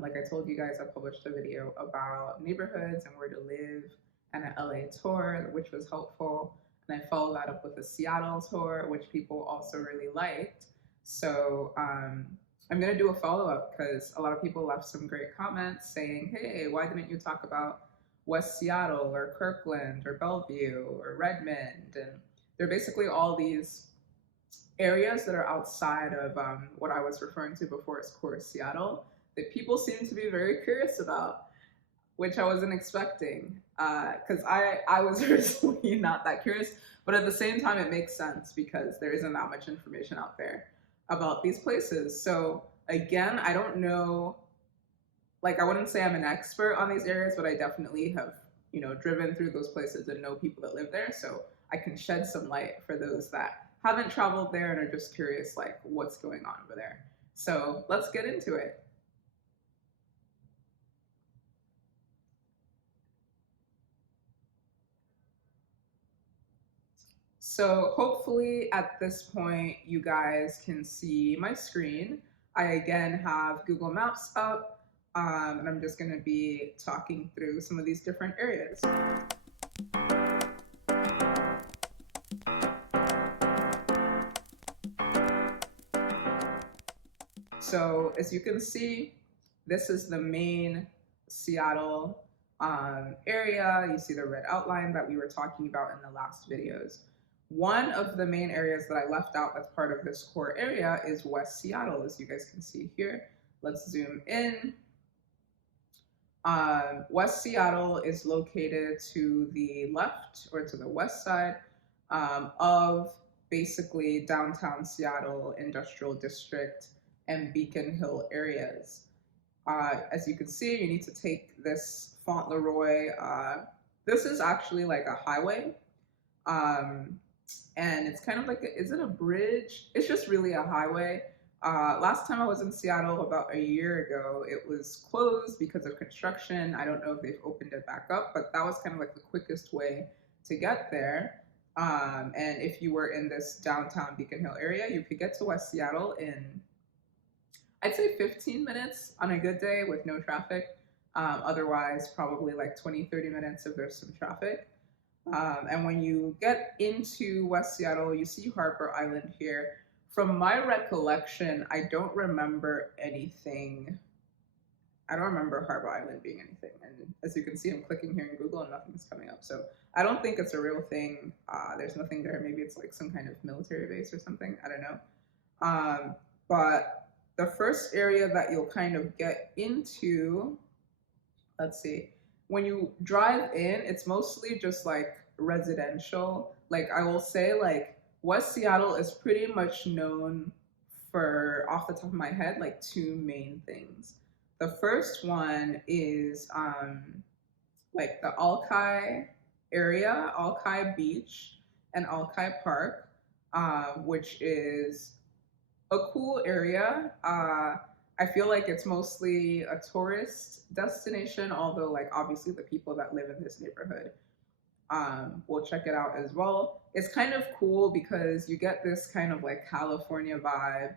Like I told you guys, I published a video about neighborhoods and where to live and an LA tour, which was helpful. And I followed that up with a Seattle tour, which people also really liked. So I'm going to do a follow up because a lot of people left some great comments saying, hey, why didn't you talk about West Seattle or Kirkland or Bellevue or Redmond? And they're basically all these areas that are outside of what I was referring to before as core Seattle that people seem to be very curious about, which I wasn't expecting because I was originally not that curious, but at the same time it makes sense because there isn't that much information out there about these places. So again, I don't know, like I wouldn't say I'm an expert on these areas, but I definitely have, you know, driven through those places and know people that live there. So I can shed some light for those that haven't traveled there and are just curious like what's going on over there. So let's get into it. So hopefully at this point you guys can see my screen. I again have Google Maps up and I'm just going to be talking through some of these different areas. So as you can see, this is the main Seattle area. You see the red outline that we were talking about in the last videos. One of the main areas that I left out as part of this core area is West Seattle, as you guys can see here. Let's zoom in. West Seattle is located to the left or to the west side of basically downtown Seattle Industrial District and Beacon Hill areas. As you can see, you need to take this Fauntleroy. This is actually like a highway. And it's kind of like, is it a bridge? It's just really a highway. Last time I was in Seattle about a year ago, it was closed because of construction. I don't know if they've opened it back up, but that was kind of like the quickest way to get there. And if you were in this downtown Beacon Hill area, you could get to West Seattle in, I'd say 15 minutes on a good day with no traffic. Otherwise, probably like 20-30 minutes if there's some traffic. And when you get into West Seattle, you see Harbor Island here. From my recollection, I don't remember anything. I don't remember Harbor Island being anything. And as you can see, I'm clicking here in Google and nothing's coming up. So I don't think it's a real thing. There's nothing there. Maybe it's like some kind of military base or something. I don't know. But the first area that you'll kind of get into, let's see, when you drive in, it's mostly just like residential. Like I will say like West Seattle is pretty much known for, off the top of my head, like two main things. The first one is like the Alki area, Alki Beach and Alki Park, which is a cool area. I feel like it's mostly a tourist destination, although like obviously the people that live in this neighborhood will check it out as well. It's kind of cool because you get this kind of like California vibe.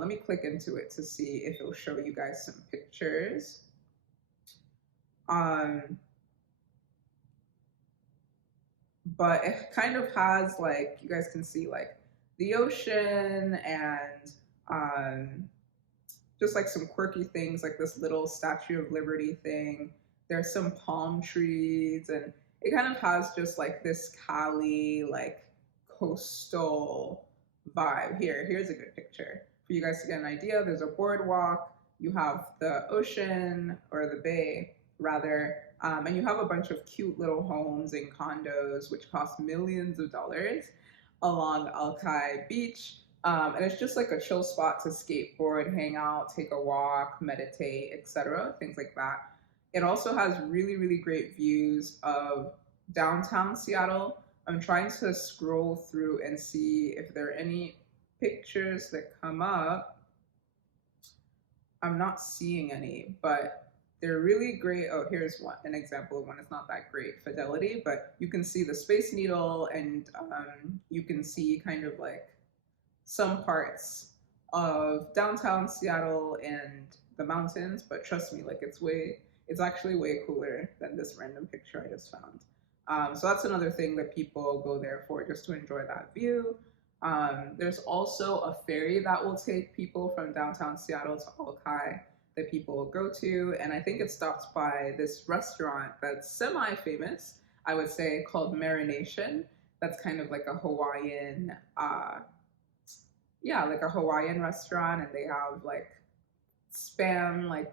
Let me click into it to see if it'll show you guys some pictures. But it kind of has like, you guys can see like the ocean and just like some quirky things like this little Statue of Liberty thing. There's some palm trees and it kind of has just like this Cali like coastal vibe. Here's a good picture for you guys to get an idea. There's a boardwalk, you have the ocean or the bay rather, and you have a bunch of cute little homes and condos which cost millions of dollars along Alki Beach. And it's just like a chill spot to skateboard, hang out, take a walk, meditate, etc., things like that. It also has really, really great views of downtown Seattle. I'm trying to scroll through and see if there are any pictures that come up. I'm not seeing any, but they're really great. Oh, here's one, an example of one. It's not that great fidelity, but you can see the Space Needle and you can see kind of like some parts of downtown Seattle and the mountains, but trust me, like it's actually way cooler than this random picture I just found. So that's another thing that people go there for, just to enjoy that view. There's also a ferry that will take people from downtown Seattle to Alki that people will go to, and I think it stops by this restaurant that's semi-famous, I would say, called Marination. That's kind of like a Hawaiian, yeah, like a Hawaiian restaurant, and they have like spam, like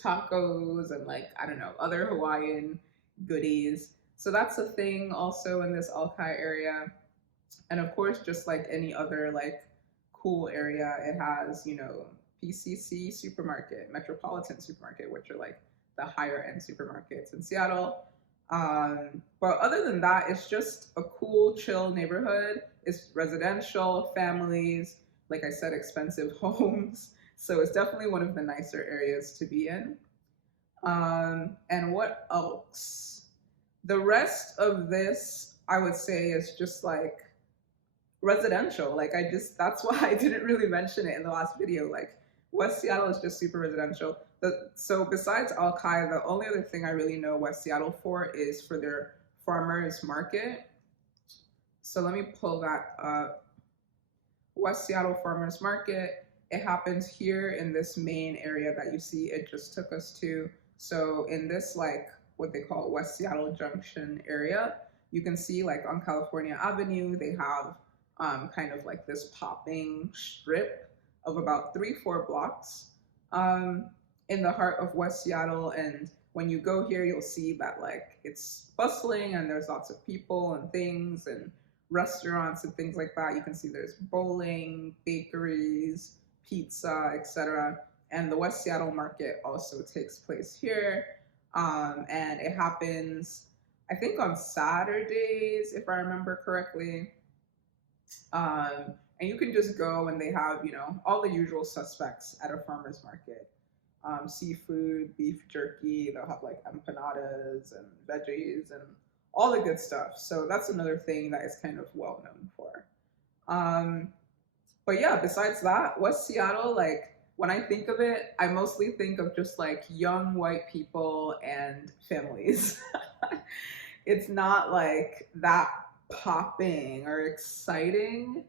tacos, and like I don't know, other Hawaiian goodies. So that's a thing also in this Alki area. And of course, just like any other like cool area, it has, you know, PCC supermarket, Metropolitan supermarket, which are like the higher end supermarkets in Seattle. But other than that, it's just a cool, chill neighborhood. It's residential, families, like I said, expensive homes. So it's definitely one of the nicer areas to be in. And what else? The rest of this, I would say, is just like residential. Like that's why I didn't really mention it in the last video. Like West Seattle is just super residential. So besides Alki, the only other thing I really know West Seattle for is for their farmers market. So let me pull that up. West Seattle Farmers Market. It happens here in this main area that you see it just took us to. So in this like what they call West Seattle Junction area, you can see like on California Avenue, they have kind of like this popping strip of about 3-4 blocks in the heart of West Seattle. And when you go here, you'll see that like it's bustling and there's lots of people and things and restaurants and things like that. You can see there's bowling, bakeries, pizza, etc. And the West Seattle market also takes place here. And it happens, I think, on Saturdays, if I remember correctly. And you can just go and they have, you know, all the usual suspects at a farmer's market. Seafood, beef jerky, they'll have like empanadas and veggies and all the good stuff. So that's another thing that is kind of well known for. But yeah, besides that, West Seattle, like when I think of it, I mostly think of just like young white people and families. It's not like that popping or exciting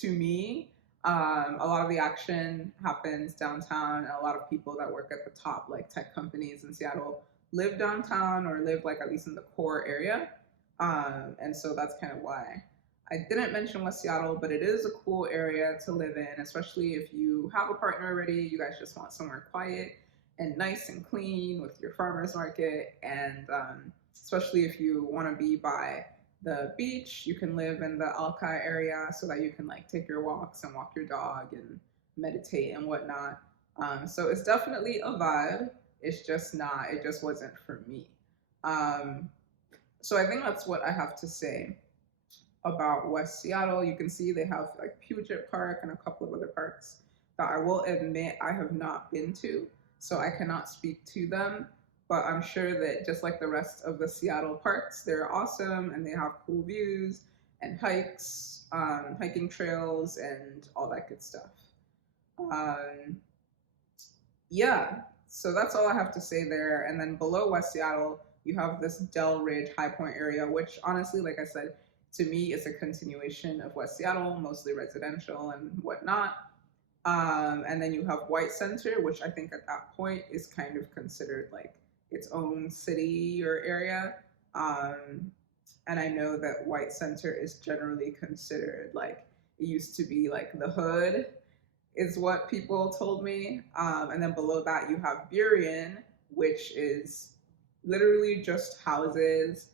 to me. A lot of the action happens downtown, and a lot of people that work at the top like tech companies in Seattle live downtown or live like at least in the core area. And so that's kind of why I didn't mention West Seattle, but it is a cool area to live in, especially if you have a partner already, you guys just want somewhere quiet and nice and clean with your farmer's market. And especially if you want to be by the beach, you can live in the Alki area so that you can like take your walks and walk your dog and meditate and whatnot. So it's definitely a vibe. It's just not, it just wasn't for me. So I think that's what I have to say about West Seattle. You can see they have like Puget Park and a couple of other parks that I will admit I have not been to, so I cannot speak to them. But I'm sure that just like the rest of the Seattle parks, they're awesome and they have cool views and hikes, hiking trails and all that good stuff. Yeah, so that's all I have to say there. And then below West Seattle, you have this Del Ridge High Point area, which honestly, like I said, to me, it's a continuation of West Seattle, mostly residential and whatnot. And then you have White Center, which I think at that point is kind of considered like its own city or area. And I know that White Center is generally considered like, it used to be like the hood, is what people told me. And then below that, you have Burien, which is literally just houses.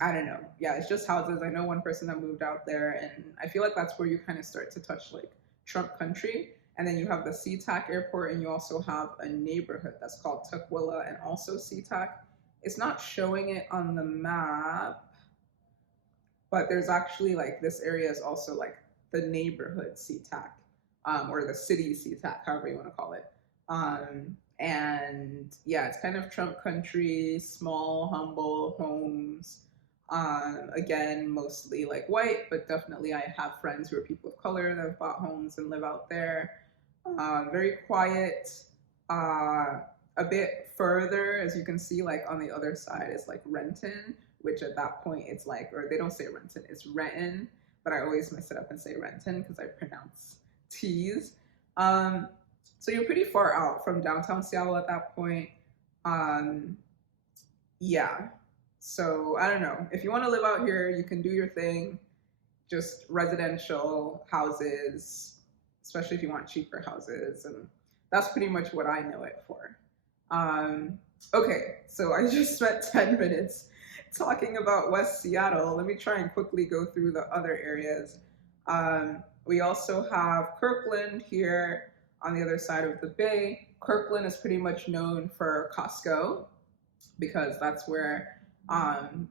I don't know. Yeah, it's just houses. I know one person that moved out there, and I feel like that's where you kind of start to touch like Trump country. And then you have the SeaTac airport, and you also have a neighborhood that's called Tukwila and also SeaTac. It's not showing it on the map, but there's actually like this area is also like the neighborhood SeaTac, or the city SeaTac, however you want to call it. And yeah, it's kind of Trump country, small, humble homes. Again, mostly like white, but definitely I have friends who are people of color that have bought homes and live out there. very quiet. A bit further, as you can see, like on the other side is like Renton, which at that point it's like, or they don't say Renton, it's Renton, but I always mess it up and say Renton because I pronounce T's. So you're pretty far out from downtown Seattle at that point. Um, yeah. So I don't know. If you want to live out here, you can do your thing. Just residential houses, especially if you want cheaper houses, and that's pretty much what I know it for. Okay, so I just spent 10 minutes talking about West Seattle. Let me try and quickly go through the other areas. We also have Kirkland here on the other side of the bay. Kirkland is pretty much known for Costco because that's where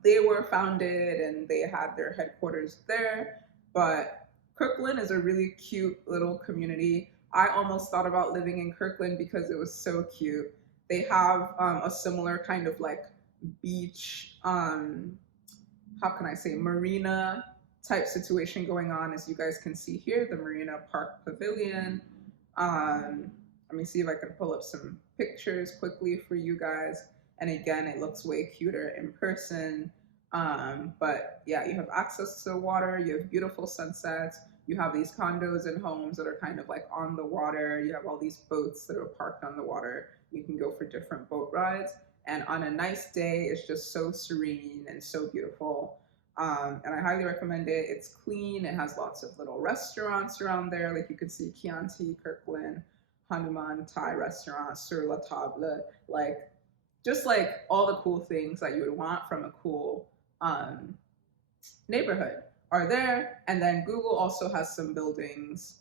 they were founded and they had their headquarters there. But Kirkland is a really cute little community. I almost thought about living in Kirkland because it was so cute. They have a similar kind of like beach, how can I say, marina type situation going on, as you guys can see here, the Marina Park Pavilion. Let me see if I can pull up some pictures quickly for you guys. And again, it looks way cuter in person. But yeah, you have access to the water, you have beautiful sunsets, you have these condos and homes that are kind of like on the water, you have all these boats that are parked on the water, you can go for different boat rides. And on a nice day, it's just so serene and so beautiful. And I highly recommend it. It's clean. It has lots of little restaurants around there. Like you can see Chianti, Kirkland, Hanuman Thai restaurant, Sur La Table, like just like all the cool things that you would want from a cool neighborhood are there. And then Google also has some buildings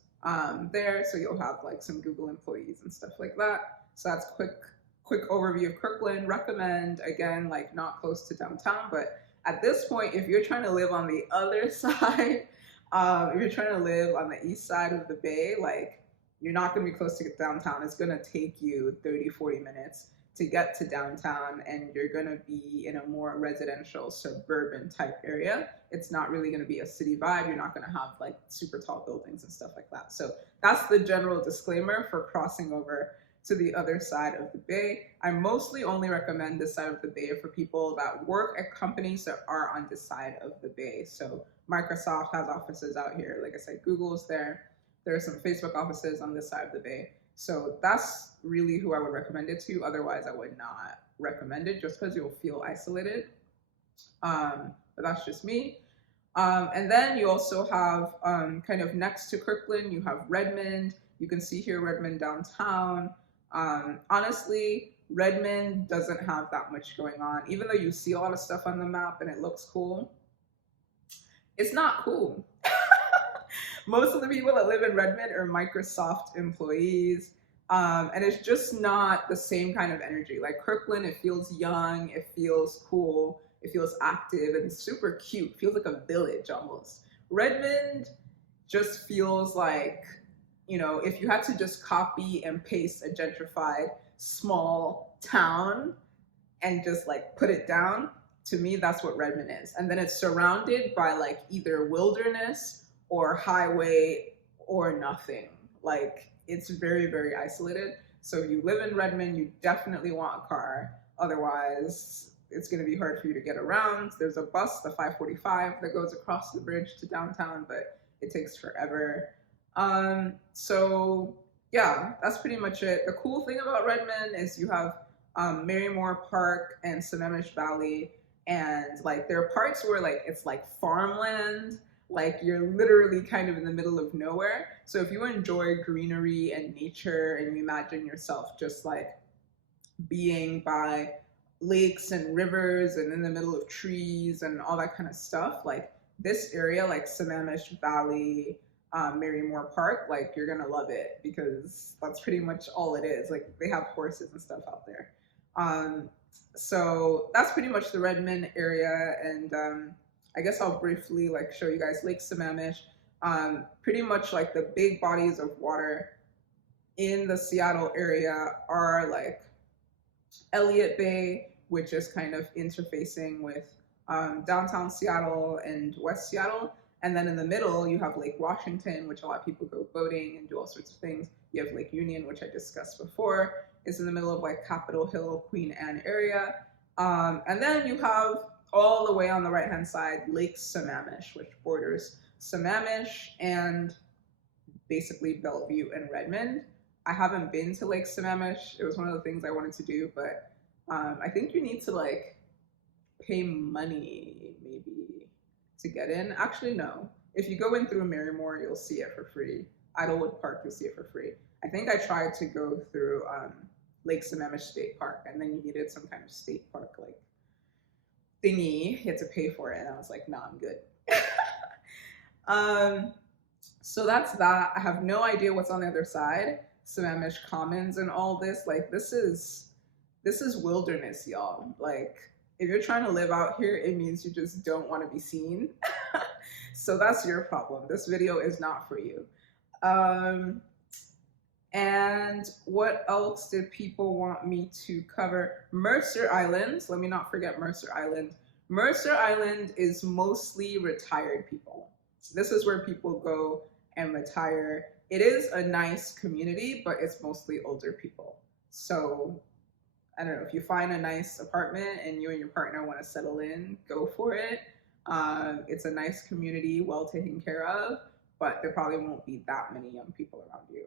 there. So you'll have like some Google employees and stuff like that. So that's quick overview of Kirkland. Recommend, again, like not close to downtown, but at this point, if you're trying to live on the other side, if you're trying to live on the east side of the bay, like you're not going to be close to downtown. It's going to take you 30, 40 minutes to get to downtown, and you're going to be in a more residential suburban type area. It's not really going to be a city vibe. You're not going to have like super tall buildings and stuff like that. So that's the general disclaimer for crossing over to the other side of the bay. I mostly only recommend this side of the bay for people that work at companies that are on this side of the bay. So Microsoft has offices out here. Like I said, Google's there. There are some Facebook offices on this side of the bay. So that's really who I would recommend it to. Otherwise, I would not recommend it just because you'll feel isolated. But that's just me. And then you also have kind of next to Kirkland, you have Redmond. You can see here Redmond downtown. Honestly, Redmond doesn't have that much going on. Even though you see a lot of stuff on the map and it looks cool, it's not cool. Most of the people that live in Redmond are Microsoft employees, and it's just not the same kind of energy. Like Kirkland, it feels young, it feels cool, it feels active and super cute. It feels like a village almost. Redmond just feels like, you know, if you had to just copy and paste a gentrified small town and just like put it down, to me, that's what Redmond is. And then it's surrounded by like either wilderness or highway or nothing. Like it's very, very isolated. So if you live in Redmond, you definitely want a car. Otherwise, it's going to be hard for you to get around. There's a bus, the 545, that goes across the bridge to downtown, but it takes forever. So yeah, that's pretty much it. The cool thing about Redmond is you have Merrimore Park and Sammamish Valley, and like there are parts where like it's like farmland, like you're literally kind of in the middle of nowhere. So if you enjoy greenery and nature and you imagine yourself just like being by lakes and rivers and in the middle of trees and all that kind of stuff, like this area, like Sammamish Valley, Merrimore Park, like you're gonna love it because that's pretty much all it is. Like they have horses and stuff out there. So that's pretty much the Redmond area, and I guess I'll briefly like show you guys Lake Sammamish. Pretty much like the big bodies of water in the Seattle area are like Elliott Bay, which is kind of interfacing with downtown Seattle and West Seattle. And then in the middle, you have Lake Washington, which a lot of people go boating and do all sorts of things. You have Lake Union, which I discussed before, is in the middle of like Capitol Hill, Queen Anne area. And then you have all the way on the right hand side, Lake Sammamish, which borders Sammamish and basically Bellevue and Redmond. I haven't been to Lake Sammamish. It was one of the things I wanted to do, but I think you need to like pay money maybe to get in. Actually, no. If you go in through Marymore, you'll see it for free. Idlewood Park, you'll see it for free. I think I tried to go through Lake Sammamish State Park, and then you needed some kind of state park like thingy. You had to pay for it, and I was like, nah, I'm good. So that's that. I have no idea what's on the other side. Sammamish Commons and all this. Like this is wilderness, y'all. Like if you're trying to live out here, it means you just don't want to be seen. So that's your problem. This video is not for you. And what else did people want me to cover? Mercer Island. Let me not forget Mercer Island. Mercer Island is mostly retired people. So this is where people go and retire. It is a nice community, but it's mostly older people. So I don't know, if you find a nice apartment and you and your partner want to settle in, go for it. It's a nice community, well taken care of, but there probably won't be that many young people around you.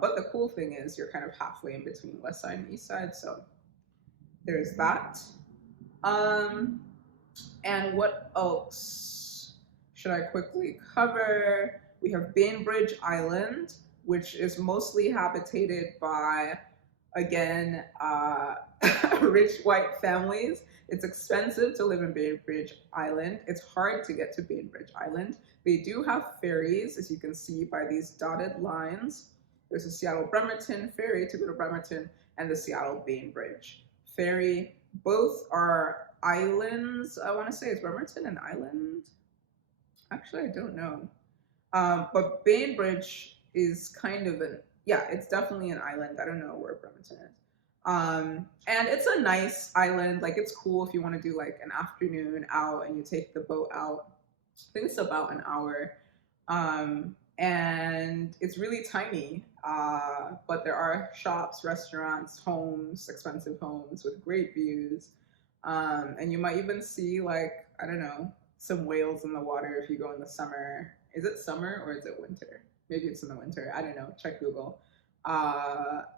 But the cool thing is you're kind of halfway in between West Side and East Side, so there's that. And what else should I quickly cover? We have Bainbridge Island, which is mostly habitated by, again, rich white families. It's expensive to live in Bainbridge Island. It's hard to get to Bainbridge Island. They do have ferries, as you can see by these dotted lines. There's a Seattle Bremerton ferry to go to Bremerton and the Seattle Bainbridge ferry. Both are islands. I want to say, is Bremerton an island? Actually, I don't know. But Bainbridge is kind of yeah, it's definitely an island. I don't know where Bremerton is. And it's a nice island. Like it's cool if you want to do like an afternoon out and you take the boat out. I think it's about an hour. And it's really tiny. But there are shops, restaurants, homes, expensive homes with great views. And you might even see like, I don't know, some whales in the water if you go in the summer. Is it summer or is it winter? Maybe it's in the winter. I don't know. Check Google.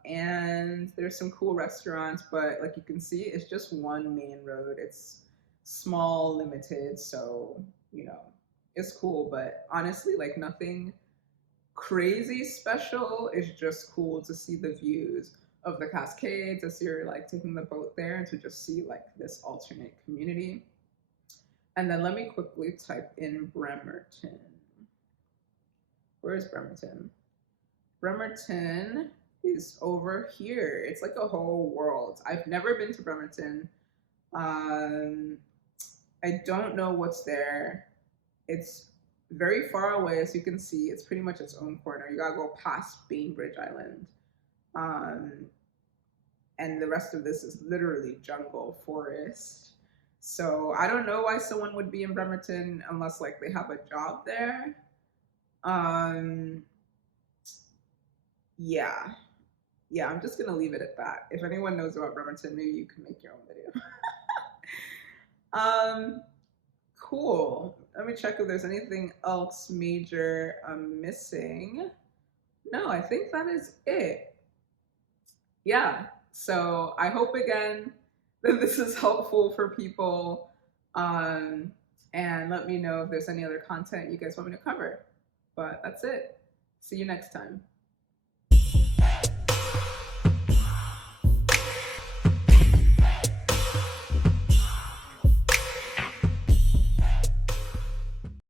And there's some cool restaurants, but like you can see, it's just one main road. It's small, limited, so you know, it's cool. But honestly, like nothing crazy special. It's just cool to see the views of the Cascades as you're like taking the boat there, and to just see like this alternate community. And then let me quickly type in Bremerton. Where is Bremerton? Bremerton is over here. It's like a whole world. I've never been to Bremerton. I don't know what's there. It's very far away, as you can see. It's pretty much its own corner. You gotta go past Bainbridge Island. And the rest of this is literally jungle, forest. So I don't know why someone would be in Bremerton unless like they have a job there. Yeah, I'm just gonna leave it at that. If anyone knows about Bremerton, maybe you can make your own video. Cool. Let me check if there's anything else major I'm missing. No, I think that is it. Yeah, so I hope again that this is helpful for people. And let me know if there's any other content you guys want me to cover. But that's it. See you next time.